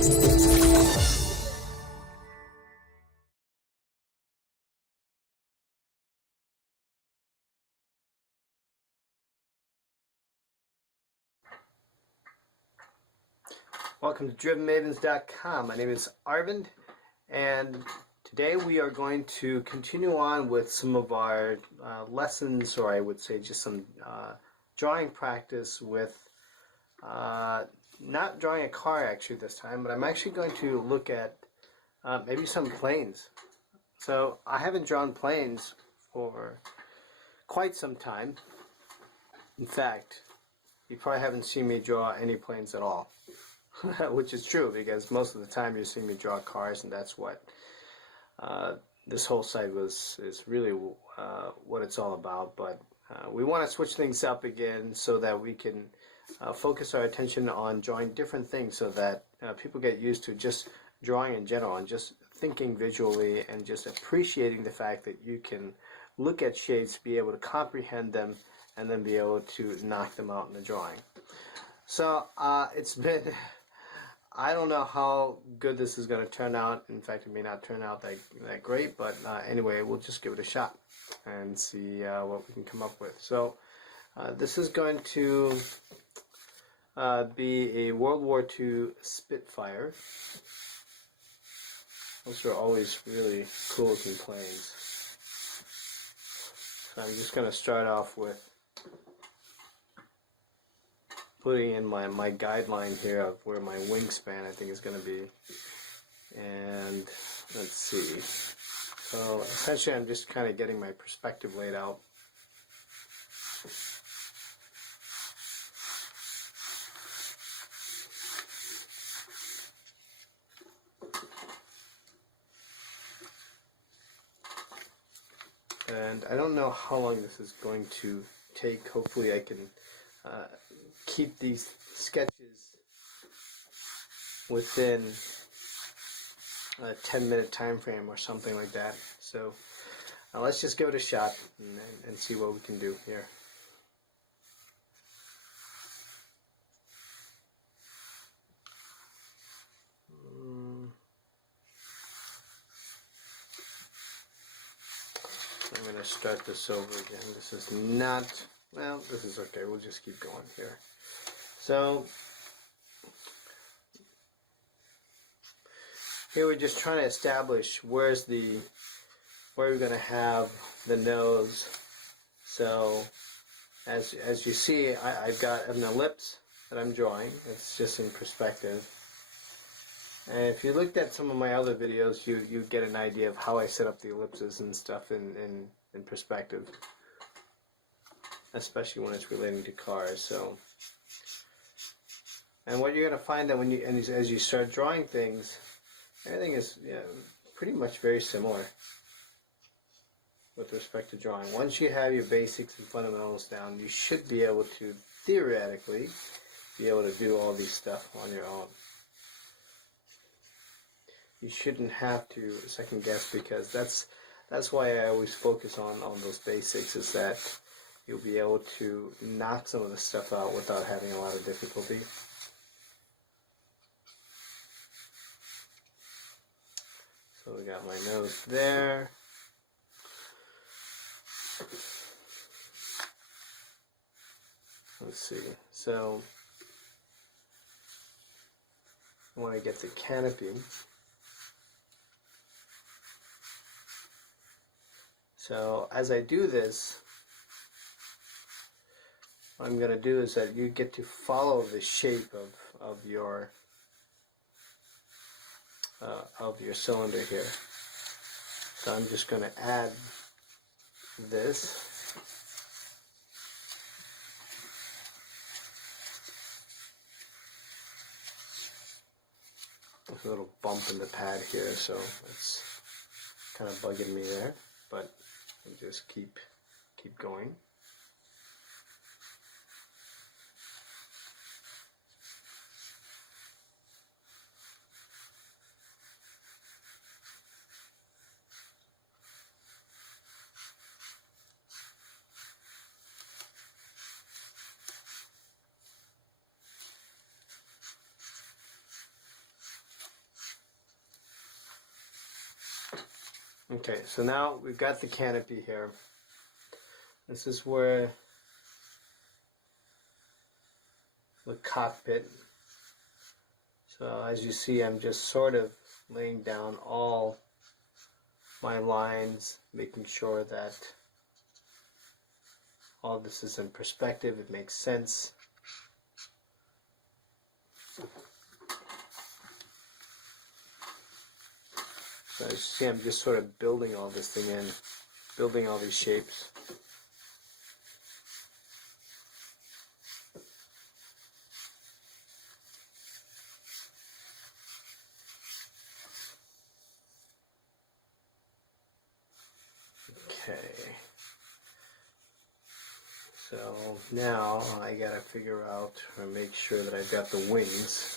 Welcome to drivenmavens.com. My name is Arvind, and today we are going to continue on with some of our lessons, or I would say just some drawing practice with not drawing a car actually this time, but I'm actually going to look at maybe some planes. So I haven't drawn planes for quite some time. In fact, you probably haven't seen me draw any planes at all. Which is true, because most of the time you see me draw cars, and that's what this whole site is really what it's all about. But we want to switch things up again so that we can focus our attention on drawing different things, so that people get used to just drawing in general and just thinking visually and just appreciating the fact that you can look at shapes, be able to comprehend them, and then be able to knock them out in the drawing. So it's been, I don't know how good this is going to turn out. In fact, it may not turn out that great, but anyway, we'll just give it a shot and see what we can come up with. So this is going to be a World War II Spitfire. Those are always really cool looking planes. So I'm just going to start off with putting in my guideline here of where my wingspan I think is going to be. And let's see. So essentially I'm just kind of getting my perspective laid out. And I don't know how long this is going to take. Hopefully I can keep these sketches within a 10-minute time frame or something like that. So let's just give it a shot and see what we can do here. I'm going to start this over again. This is not, well, this is okay. We'll just keep going here. So here we're just trying to establish where we're going to have the nose. So as you see, I've got an ellipse that I'm drawing. It's just in perspective. And if you looked at some of my other videos, you get an idea of how I set up the ellipses and stuff in perspective, especially when it's relating to cars. So, and what you're going to find that when as you start drawing things, everything is pretty much very similar with respect to drawing. Once you have your basics and fundamentals down, you should be able to theoretically be able to do all these stuff on your own. You shouldn't have to second guess, because that's why I always focus on those basics, is that you'll be able to knock some of the stuff out without having a lot of difficulty. So we got my nose there. Let's see. So I want to get the canopy. So as I do this, what I'm going to do is that you get to follow the shape of your cylinder here. So I'm just going to add this. There's a little bump in the pad here, so it's kind of bugging me there, but I'll just keep going. Okay, so now we've got the canopy here. This is where the cockpit. So as you see, I'm just sort of laying down all my lines, making sure that all this is in perspective, it makes sense. So as you see, I'm just sort of building all this thing in, building all these shapes. Okay. So now I gotta figure out or make sure that I've got the wings.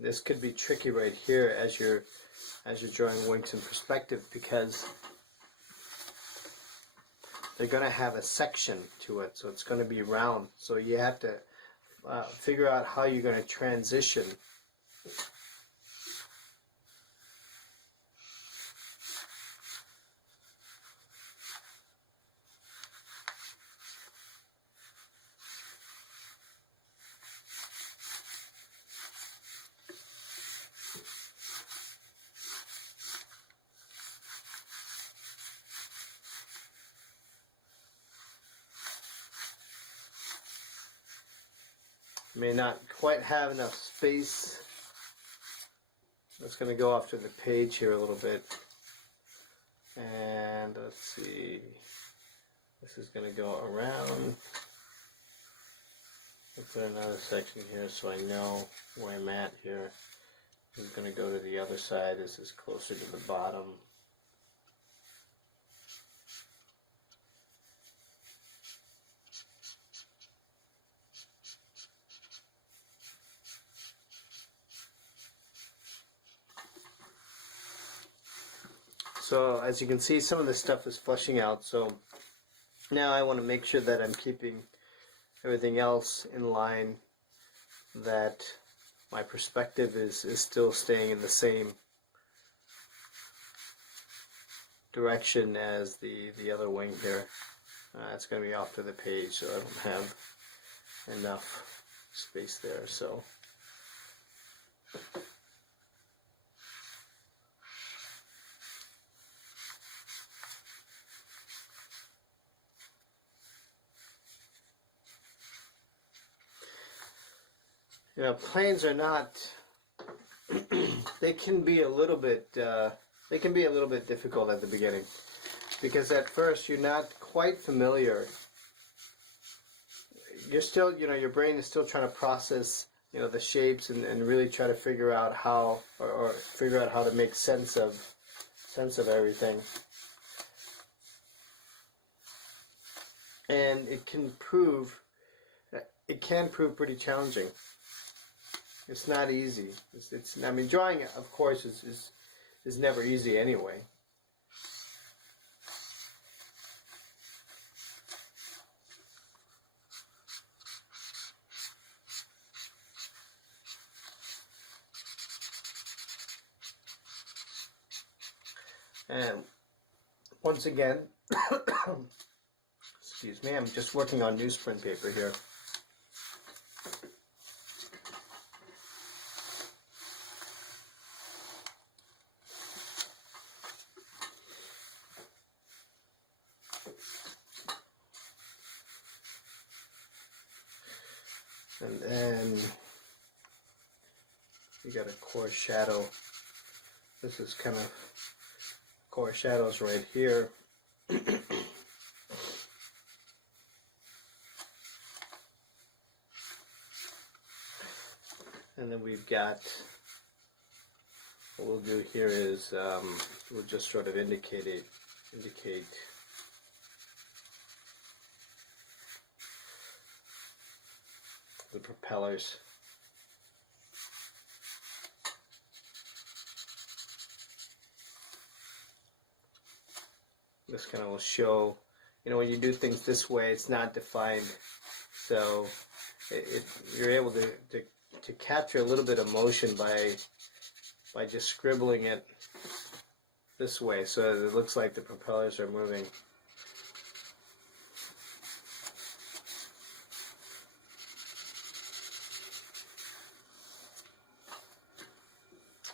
This could be tricky right here as you're drawing wings in perspective, because they're going to have a section to it, so it's going to be round. So you have to figure out how you're going to transition. May not quite have enough space. That's going to go off to the page here a little bit. And let's see. This is going to go around. I'll put another section here so I know where I'm at here. I'm going to go to the other side. This is closer to the bottom. So as you can see, some of this stuff is flushing out. So now I want to make sure that I'm keeping everything else in line, that my perspective is still staying in the same direction as the other wing here. It's going to be off to the page, so I don't have enough space there. So you know, planes are not, they can be a little bit difficult at the beginning, because at first you're not quite familiar. You're still, you know, your brain is still trying to process, you know, the shapes and really try to figure out how, or figure out how to make sense of everything. And it can prove pretty challenging. It's not easy. I mean, drawing, of course, is never easy anyway. And once again, excuse me, I'm just working on newsprint paper here. And then you got a core shadow. This is kind of core shadows right here. And then we've got, what we'll do here is we'll just sort of indicate the propellers. This kind of will show, you know, when you do things this way, it's not defined, so you're able to capture a little bit of motion by by just scribbling it this way so that it looks like the propellers are moving.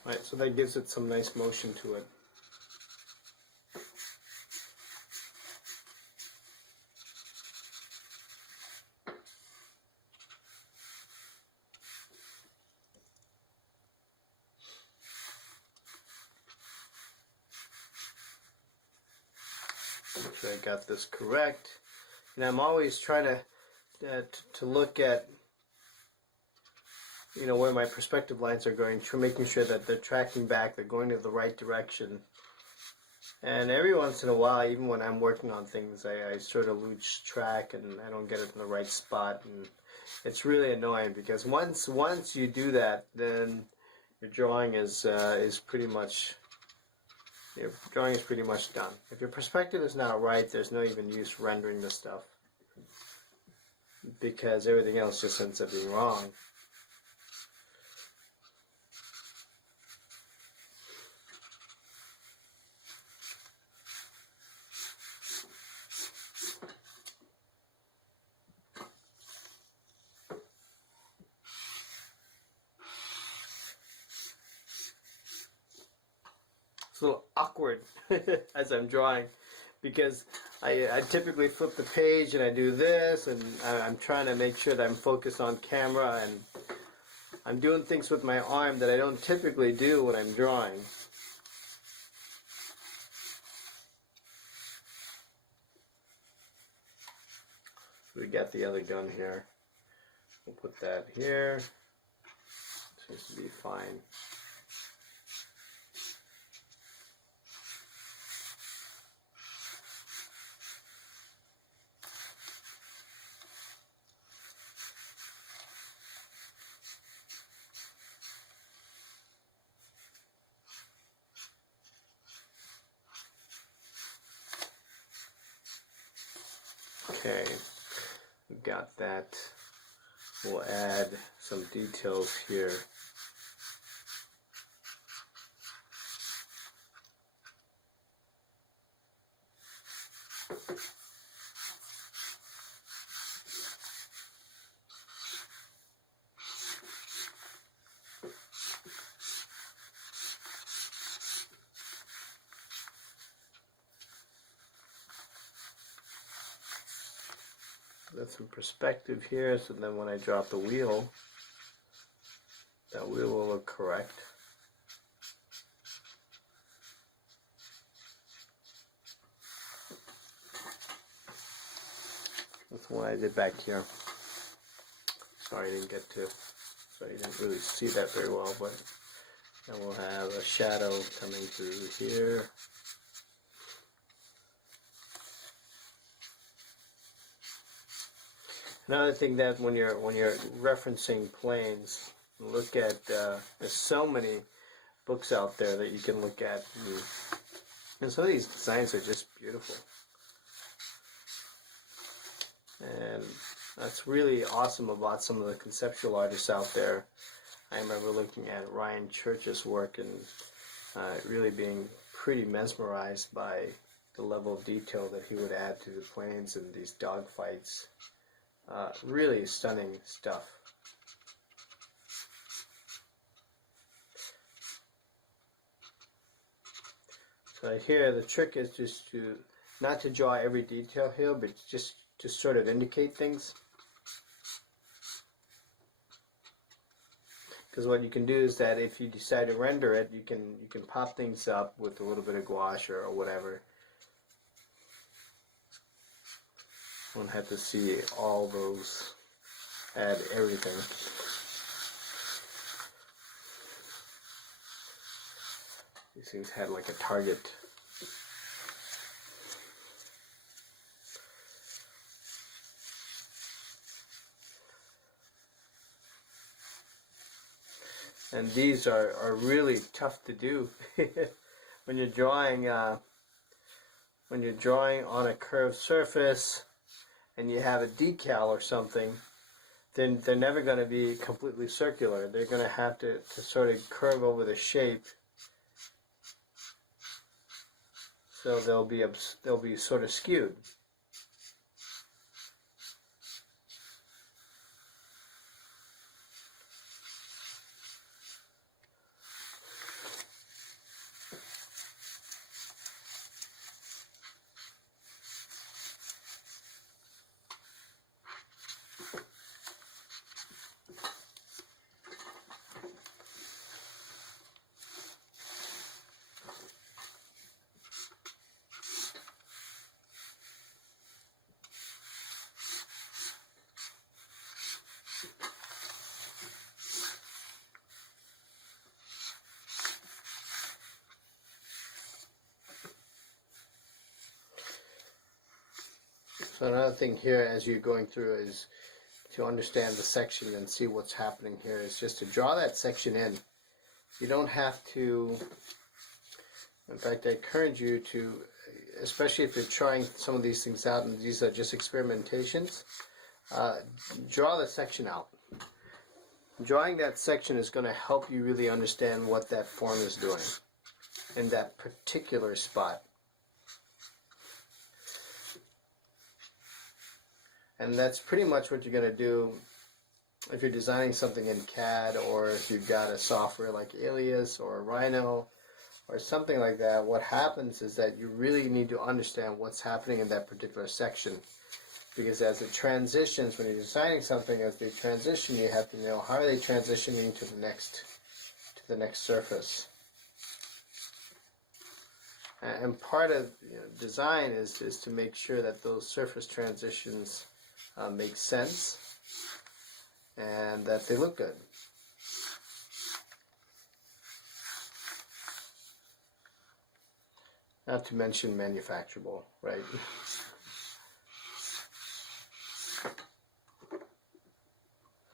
Alright, so that gives it some nice motion to it. Make sure I got this correct. And I'm always trying to look at, you know, where my perspective lines are going, making sure that they're tracking back, they're going to the right direction. And every once in a while, even when I'm working on things, I sort of lose track and I don't get it in the right spot, and it's really annoying because once you do that, then your drawing is pretty much done. If your perspective is not right, there's no even use rendering the stuff because everything else just ends up being wrong. It's a little awkward as I'm drawing because I typically flip the page and I do this, and I'm trying to make sure that I'm focused on camera, and I'm doing things with my arm that I don't typically do when I'm drawing. We got the other gun here. We'll put that here. Seems to be fine. Okay, we got that. We'll add some details here. That's some perspective here, so then when I drop the wheel, that wheel will look correct. That's the one I did back here. Sorry you didn't really see that very well, but then we'll have a shadow coming through here. Another thing that when you're referencing planes, look at there's so many books out there that you can look at, and some of these designs are just beautiful, and that's really awesome about some of the conceptual artists out there. I remember looking at Ryan Church's work and really being pretty mesmerized by the level of detail that he would add to the planes and these dogfights. Really stunning stuff. So here the trick is just to not to draw every detail here, but just to sort of indicate things. Because what you can do is that if you decide to render it, you can pop things up with a little bit of gouache or whatever. Don't have to see all those, add everything. These things had like a target. And these are really tough to do when you're drawing on a curved surface and you have a decal or something. then they're never going to be completely circular. They're going to have to sort of curve over the shape, so they'll be sort of skewed. So another thing here as you're going through is to understand the section and see what's happening here is just to draw that section in. You don't have to, in fact I encourage you to, especially if you're trying some of these things out and these are just experimentations, draw the section out. Drawing that section is going to help you really understand what that form is doing in that particular spot. And that's pretty much what you're going to do if you're designing something in CAD, or if you've got a software like Alias or Rhino or something like that. What happens is that you really need to understand what's happening in that particular section, because as it transitions, when you're designing something, as they transition, you have to know how are they transitioning to the next surface. And part of design is to make sure that those surface transitions make sense and that they look good. Not to mention manufacturable, right?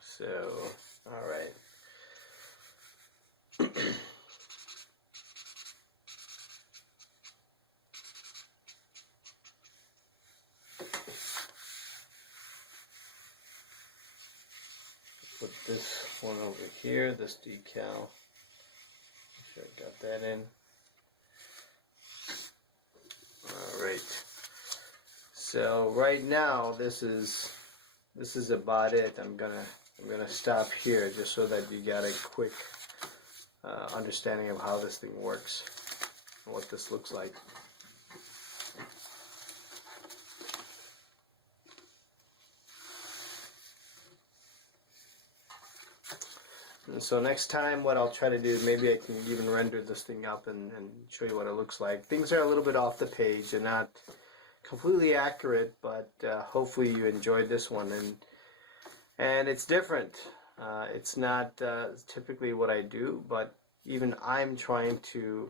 So, all right. Put this one over here, this decal. Make sure I got that in. Alright. So right now this is about it. I'm gonna stop here just so that you got a quick understanding of how this thing works and what this looks like. And so next time what I'll try to do, maybe I can even render this thing up and show you what it looks like. Things are a little bit off the page. They're not completely accurate, but hopefully you enjoyed this one. And it's different. It's not typically what I do, but even I'm trying to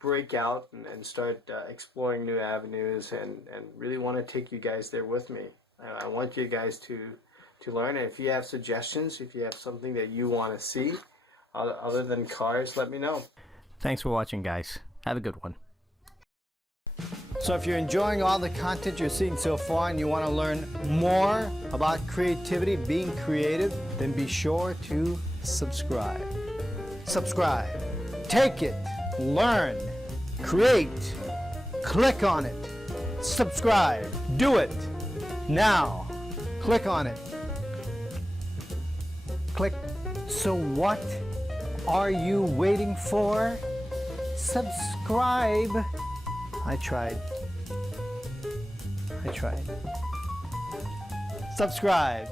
break out and start exploring new avenues and really want to take you guys there with me. I want you guys to learn. And if you have suggestions, if you have something that you want to see other than cars, let me know. Thanks for watching, guys. Have a good one. So if you're enjoying all the content you're seeing so far and you want to learn more about creativity, being creative, then be sure to subscribe. Subscribe. Take it. Learn. Create. Click on it. Subscribe. Do it. Now. Click on it. Click. So what are you waiting for? Subscribe. I tried. Subscribe.